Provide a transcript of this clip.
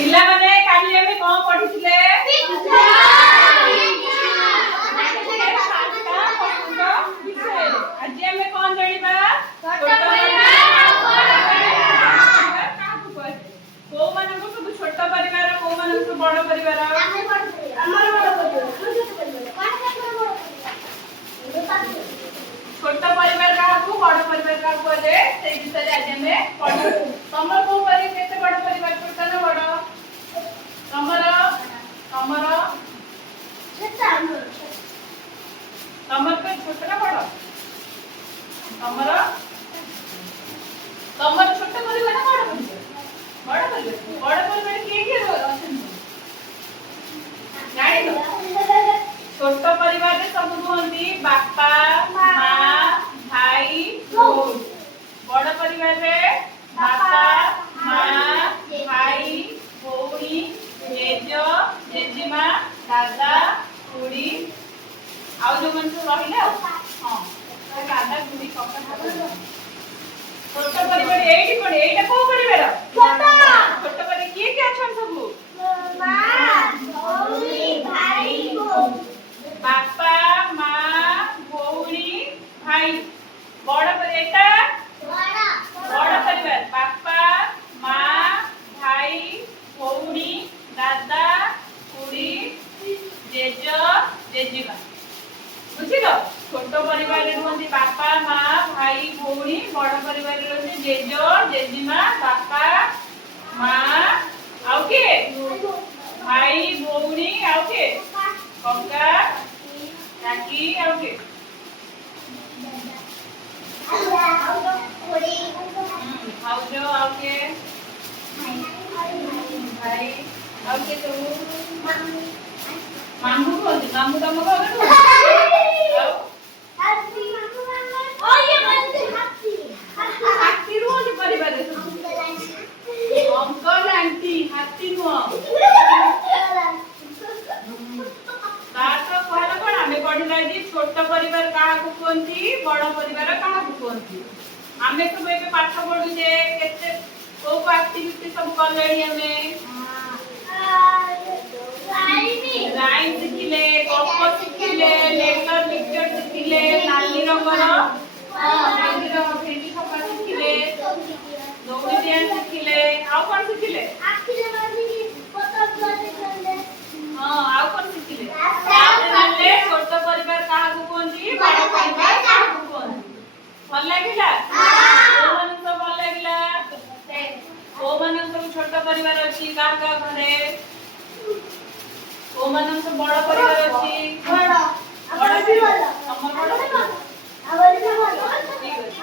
ପିଲା ମାନେ କାଲି ଆମେ କଣ ପଢିଥିଲେ? ଆଜି ଆମେ କଣ ଜାଣିବା? କୋଉମାନଙ୍କୁ ସବୁ ଛୋଟ ପରିବାର, କୋଉମାନଙ୍କୁ ବଡ ପରିବାର? छोट परिवार काहाकू बड़ परिवार काहाकू कहले सेई विषय रे आज हमें पढिबो। तमर को परि केते बड़ परिवार छोट ना बड़? तमर तमर छोटा तमर पे छोट ना बड़? तमर तमर छोट परिवार ना बड़ परिवार? बड़ परिवार किए किए अछन? जानि नो छोट परिवार रे सब रुहंती बापा मां भाई भौणी। बड़ परिवार रे बापा मां भाई भौणी जेज जेजीमा दादा खुड़ी आउ जो मन सब रहिले हां दादा खुड़ी कका छोट परिवार एठी कोन एटा को परिवार छोट परिवार किए के अछन सब मां भौणी भाई भौणी बापा मां भौणी भाई बड़ परिवार बड़ परिवार बापा मां भाई भौणी दादा खुड़ी जेज जेजीमा बुझिलो। छोट परिवार रे रहନ୍ତି बापा मां भाई भौणी बड़ परिवार रे रहନ୍ତି जेज जेजीमा बापा मां आउ के भाई भौणी आउ के कका काकी आउ के भाउज आउ के भाई आउ के तो मामू को मामू तम को हाथी मामू मामू ओ ये बनते हाथी हाथी रो जे परिवार रे अंकल आंटी हाथी नो तातो कहला कोन हमें पढिला जी छोट परिवार काहाकू कोंती बड़ परिवार काहाकू कोंती। हमें सब एबे पाठ पढु जे केते को एक्टिविटी सब करलेनी हमें राइम सिखिले गप सिखिले लेटर पिक्चर सिखिले नाली रंगर नाली रंग फेरी छपा सिखिले दौड़ी डांस सिखिले आउ कोन सिखिले हां आउ कोन सिखिले ताले छोट परिवार काहाकू कोंती बड़ परिवार काहाकू कोंती। भल लागिला कोन सब भल लागिला ओ मन सब छोट परिवार अछि का का घरे ओ मन सब बड़ परिवार अछि बड़ परिवार हमर बड़ परिवार आवल ठीक अछि।